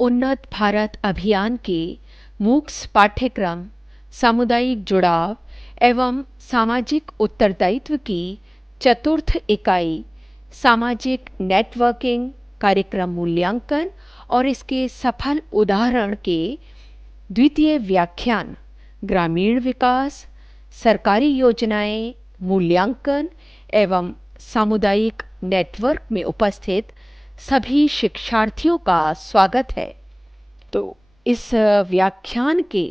उन्नत भारत अभियान के मूक्स पाठ्यक्रम सामुदायिक जुड़ाव एवं सामाजिक उत्तरदायित्व की चतुर्थ इकाई सामाजिक नेटवर्किंग कार्यक्रम मूल्यांकन और इसके सफल उदाहरण के द्वितीय व्याख्यान ग्रामीण विकास, सरकारी योजनाएं, मूल्यांकन एवं सामुदायिक नेटवर्क में उपस्थित सभी शिक्षार्थियों का स्वागत है। तो इस व्याख्यान के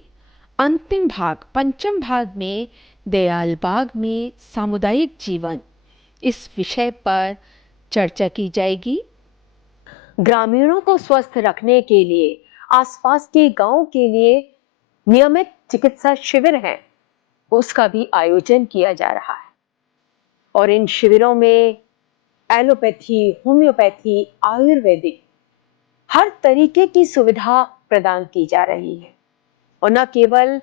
अंतिम भाग, पंचम भाग में दयाल बाग में सामुदायिक जीवन इस विषय पर चर्चा की जाएगी। ग्रामीणों को स्वस्थ रखने के लिए आसपास के गांव के लिए नियमित चिकित्सा शिविर हैं, उसका भी आयोजन किया जा रहा है। और इन शिविरों में एलोपैथी, होम्योपैथी, आयुर्वेदिक हर तरीके की सुविधा प्रदान की जा रही है। और न केवल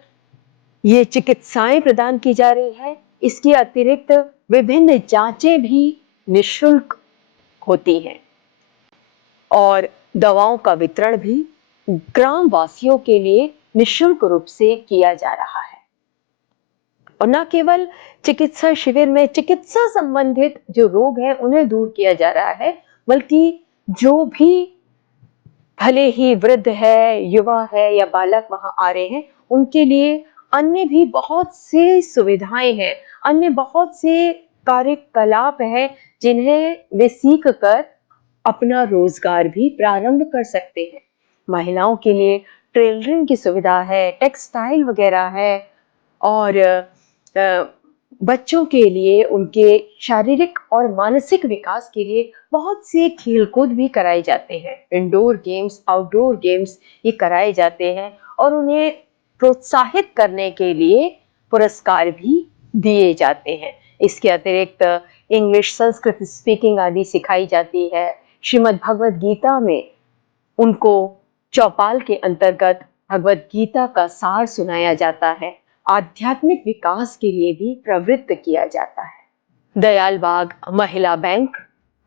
ये चिकित्साएं प्रदान की जा रही है, इसके अतिरिक्त विभिन्न जांचें भी निःशुल्क होती हैं और दवाओं का वितरण भी ग्राम वासियों के लिए निःशुल्क रूप से किया जा रहा है। और न केवल चिकित्सा शिविर में चिकित्सा संबंधित जो रोग हैं उन्हें दूर किया जा रहा है, बल्कि जो भी भले ही वृद्ध है, युवा है या बालक वहां आ रहे हैं, उनके लिए अन्य भी बहुत से सुविधाएं हैं, अन्य बहुत से कार्यकलाप हैं जिन्हें वे सीख कर अपना रोजगार भी प्रारंभ कर सकते हैं। महिलाओं के लिए टेलरिंग की सुविधा है, टेक्सटाइल वगैरह है, और बच्चों के लिए उनके शारीरिक और मानसिक विकास के लिए बहुत से खेलकूद भी कराए जाते हैं। इंडोर गेम्स, आउटडोर गेम्स ये कराए जाते हैं और उन्हें प्रोत्साहित करने के लिए पुरस्कार भी दिए जाते हैं। इसके अतिरिक्त इंग्लिश, संस्कृत स्पीकिंग आदि सिखाई जाती है। श्रीमद् भगवद गीता में उनको चौपाल के अंतर्गत भगवद गीता का सार सुनाया जाता है। आध्यात्मिक विकास के लिए भी प्रवृत्त किया जाता है। दयाल बाग महिला बैंक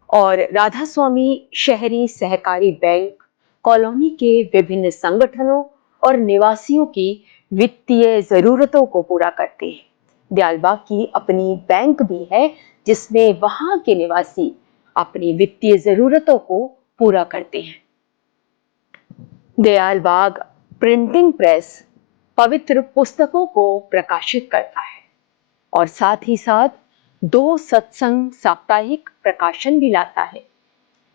और राधा स्वामी शहरी सहकारी बैंक कॉलोनी के विभिन्न संगठनों और निवासियों की वित्तीय जरूरतों को पूरा करते हैं। दयाल बाग की अपनी बैंक भी है जिसमें वहां के निवासी अपनी वित्तीय जरूरतों को पूरा करते हैं। दयाल बाग प्रिंटिंग प्रेस पवित्र पुस्तकों को प्रकाशित करता है और साथ ही साथ 2 सत्संग साप्ताहिक प्रकाशन भी लाता है।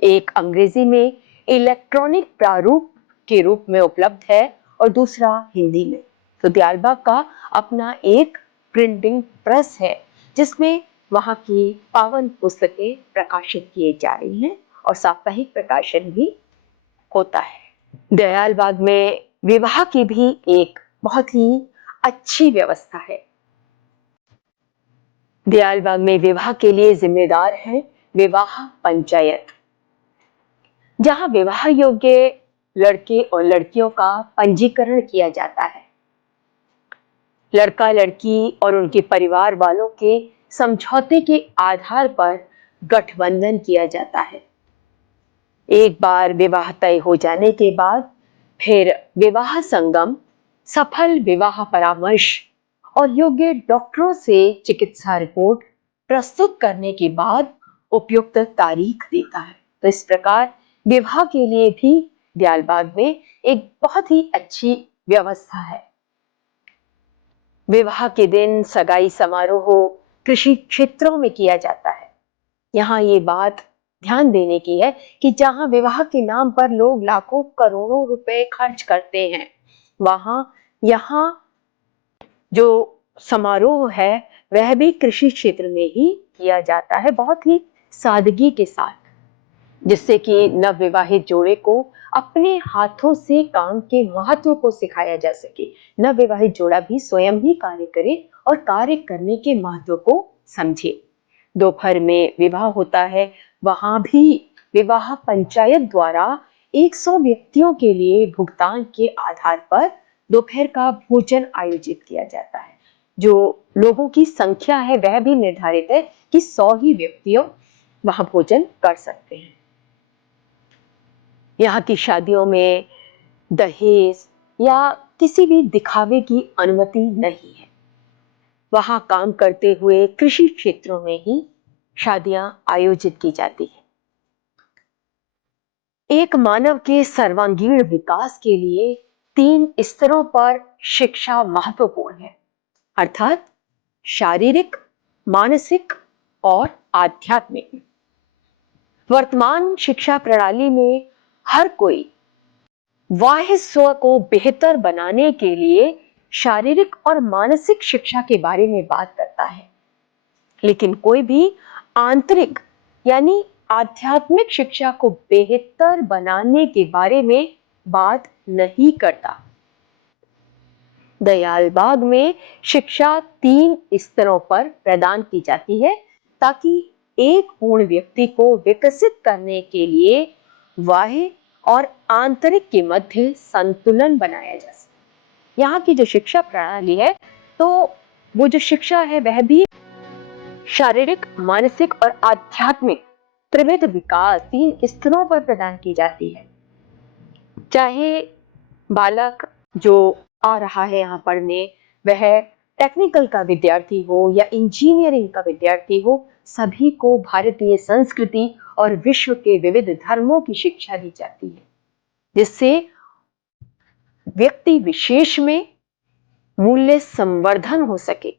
एक अंग्रेजी में इलेक्ट्रॉनिक प्रारूप के रूप में उपलब्ध है और दूसरा हिंदी में। तो दयाल बाग का अपना एक प्रिंटिंग प्रेस है जिसमें वहां की पावन पुस्तकें प्रकाशित किए जा रही हैं और साप्ताहिक प्रकाशन भी होता है। दयाल बाग में विवाह की भी एक बहुत ही अच्छी व्यवस्था है। दयाल बाग में विवाह के लिए जिम्मेदार है विवाह पंचायत, जहां विवाह योग्य लड़के और लड़कियों का पंजीकरण किया जाता है। लड़का लड़की और उनके परिवार वालों के समझौते के आधार पर गठबंधन किया जाता है। एक बार विवाह तय हो जाने के बाद फिर विवाह संगम सफल विवाह परामर्श और योग्य डॉक्टरों से चिकित्सा रिपोर्ट प्रस्तुत करने के बाद उपयुक्त तारीख देता है। तो इस प्रकार विवाह के लिए भी दयाल बाग में एक बहुत ही अच्छी व्यवस्था है। विवाह के दिन सगाई समारोह कृषि क्षेत्रों में किया जाता है। यहाँ ये बात ध्यान देने की है कि जहां विवाह के नाम पर लोग लाखों करोड़ों रुपए खर्च करते हैं, वहां यहाँ जो समारोह है वह भी कृषि क्षेत्र में ही किया जाता है, बहुत ही सादगी के साथ, जिससे कि नवविवाहित जोड़े को अपने हाथों से काम के महत्व को सिखाया जा सके। नवविवाहित जोड़ा भी स्वयं ही कार्य करे और कार्य करने के महत्व को समझे। दोपहर में विवाह होता है, वहां भी विवाह पंचायत द्वारा 100 व्यक्तियों के लिए भुगतान के आधार पर दोपहर का भोजन आयोजित किया जाता है। जो लोगों की संख्या है वह भी निर्धारित है कि 100 ही व्यक्तियों वहां भोजन कर सकते हैं। यहाँ की शादियों में दहेज या किसी भी दिखावे की अनुमति नहीं है। वहां काम करते हुए कृषि क्षेत्रों में ही शादियां आयोजित की जाती है। एक मानव के सर्वांगीण विकास के लिए 3 स्तरों पर शिक्षा महत्वपूर्ण है, अर्थात शारीरिक, मानसिक और आध्यात्मिक। वर्तमान शिक्षा प्रणाली में हर कोई बाह्य स्व को बेहतर बनाने के लिए शारीरिक और मानसिक शिक्षा के बारे में बात करता है, लेकिन कोई भी आंतरिक यानी आध्यात्मिक शिक्षा को बेहतर बनाने के बारे में बात नहीं करता। दयाल बाग में शिक्षा 3 स्तरों पर प्रदान की जाती है ताकि एक पूर्ण व्यक्ति को विकसित करने के लिए बाह्य और आंतरिक के मध्य संतुलन बनाया जा सके। यहाँ की जो शिक्षा प्रणाली है, तो वो जो शिक्षा है वह भी शारीरिक, मानसिक और आध्यात्मिक त्रिविध विकास 3 स्तरों पर प्रदान की जाती है। चाहे बालक जो आ रहा है यहाँ पढ़ने, वह टेक्निकल का विद्यार्थी हो या इंजीनियरिंग का विद्यार्थी हो, सभी को भारतीय संस्कृति और विश्व के विविध धर्मों की शिक्षा दी जाती है, जिससे व्यक्ति विशेष में मूल्य संवर्धन हो सके।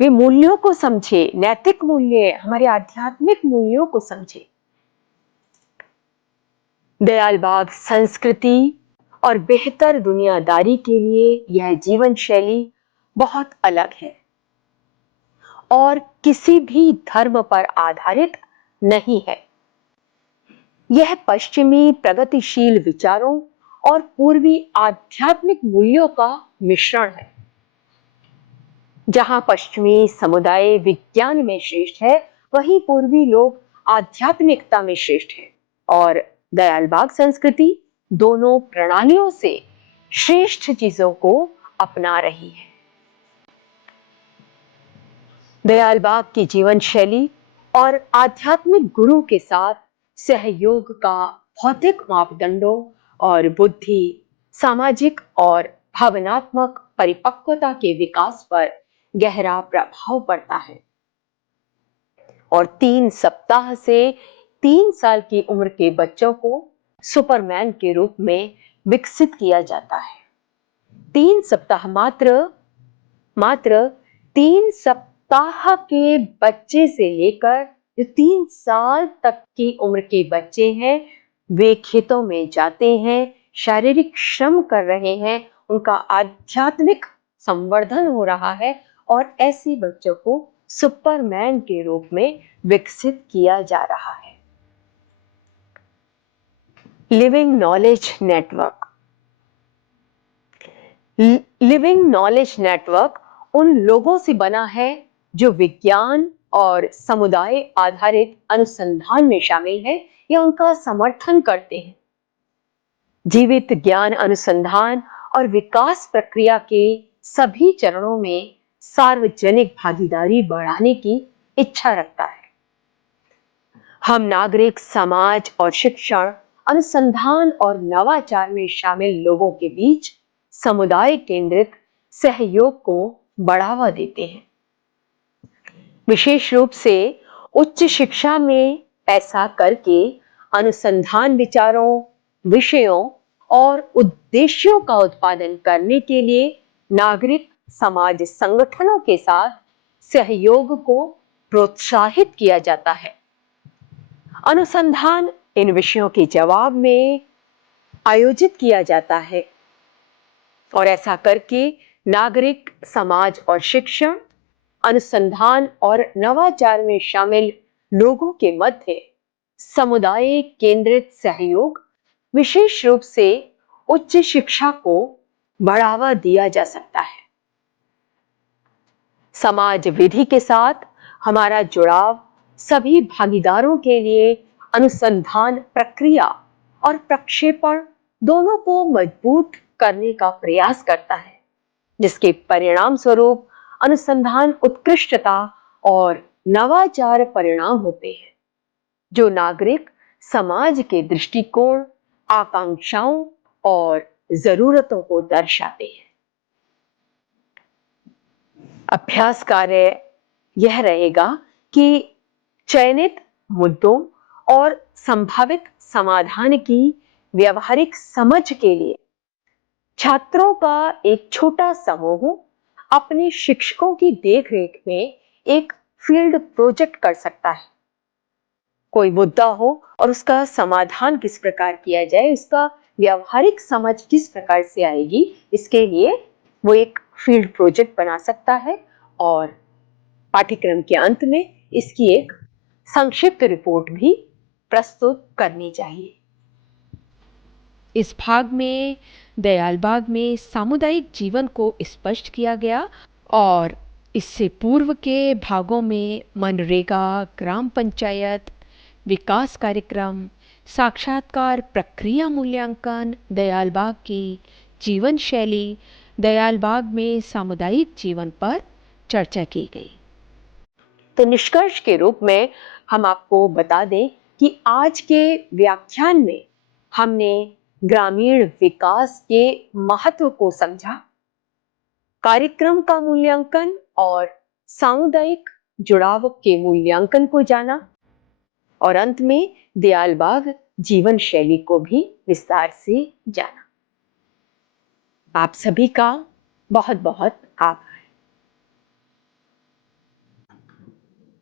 वे मूल्यों को समझे, नैतिक मूल्य, हमारे आध्यात्मिक मूल्यों को समझे। दयाल बाग संस्कृति और बेहतर दुनियादारी के लिए यह जीवन शैली बहुत अलग है और किसी भी धर्म पर आधारित नहीं है। यह पश्चिमी प्रगतिशील विचारों और पूर्वी आध्यात्मिक मूल्यों का मिश्रण है। जहां पश्चिमी समुदाय विज्ञान में श्रेष्ठ है, वहीं पूर्वी लोग आध्यात्मिकता में श्रेष्ठ है और दयाल बाग संस्कृति दोनों प्रणालियों से श्रेष्ठ चीजों को अपना रही है। दयाल बाग की जीवन शैली और आध्यात्मिक गुरु के साथ सहयोग का भौतिक मापदंडों और बुद्धि, सामाजिक और भावनात्मक परिपक्वता के विकास पर गहरा प्रभाव पड़ता है और 3 सप्ताह से 3 साल की उम्र के बच्चों को सुपरमैन के रूप में विकसित किया जाता है। 3 सप्ताह मात्र 3 सप्ताह के बच्चे से लेकर जो 3 साल तक की उम्र के बच्चे हैं, वे खेतों में जाते हैं, शारीरिक श्रम कर रहे हैं, उनका आध्यात्मिक संवर्धन हो रहा है और ऐसे बच्चों को सुपरमैन के रूप में विकसित किया जा रहा है। Living knowledge network. Living knowledge network उन लोगों से बना है जो विज्ञान और समुदाय आधारित अनुसंधान में शामिल है या उनका समर्थन करते हैं। जीवित ज्ञान अनुसंधान और विकास प्रक्रिया के सभी चरणों में सार्वजनिक भागीदारी बढ़ाने की इच्छा रखता है। हम नागरिक समाज और शिक्षण, अनुसंधान और नवाचार में शामिल लोगों के बीच समुदाय केंद्रित सहयोग को बढ़ावा देते हैं। विशेष रूप से उच्च शिक्षा में ऐसा करके अनुसंधान विचारों, विषयों और उद्देश्यों का उत्पादन करने के लिए नागरिक समाज संगठनों के साथ सहयोग को प्रोत्साहित किया जाता है। अनुसंधान इन विषयों के जवाब में आयोजित किया जाता है और ऐसा करके नागरिक समाज और शिक्षण, अनुसंधान और नवाचार में शामिल लोगों के मध्य समुदाय केंद्रित सहयोग, विशेष रूप से उच्च शिक्षा को बढ़ावा दिया जा सकता है। समाज विधि के साथ हमारा जुड़ाव सभी भागीदारों के लिए अनुसंधान प्रक्रिया और प्रक्षेपण दोनों को मजबूत करने का प्रयास करता है, जिसके परिणाम स्वरूप अनुसंधान उत्कृष्टता और नवाचार परिणाम होते हैं, जो नागरिक समाज के दृष्टिकोण, आकांक्षाओं और जरूरतों को दर्शाते हैं। अभ्यास कार्य यह रहेगा कि चयनित मुद्दों और संभावित समाधान की व्यवहारिक समझ के लिए छात्रों का एक छोटा समूह अपने शिक्षकों की देखरेख में एक फील्ड प्रोजेक्ट कर सकता है। कोई मुद्दा हो और उसका समाधान किस प्रकार किया जाए, उसका व्यवहारिक समझ किस प्रकार से आएगी, इसके लिए वो एक फील्ड प्रोजेक्ट बना सकता है और पाठ्यक्रम के अंत में इसकी एक संक्षिप्त रिपोर्ट भी प्रस्तुत करनी चाहिए। इस भाग में दयालबाग में सामुदायिक जीवन को स्पष्ट किया गया और इससे पूर्व के भागों में मनरेगा, ग्राम पंचायत, विकास कार्यक्रम, साक्षात्कार प्रक्रिया मूल्यांकन, दयालबाग की जीवन शैली, दयालबाग में सामुदायिक जीवन पर चर्चा की गई। तो निष्कर्ष के रूप में हम आपको बता दें कि आज के व्याख्यान में हमने ग्रामीण विकास के महत्व को समझा, कार्यक्रम का मूल्यांकन और सामुदायिक जुड़ाव के मूल्यांकन को जाना और अंत में दयालबाग जीवन शैली को भी विस्तार से जाना। आप सभी का बहुत बहुत आभार।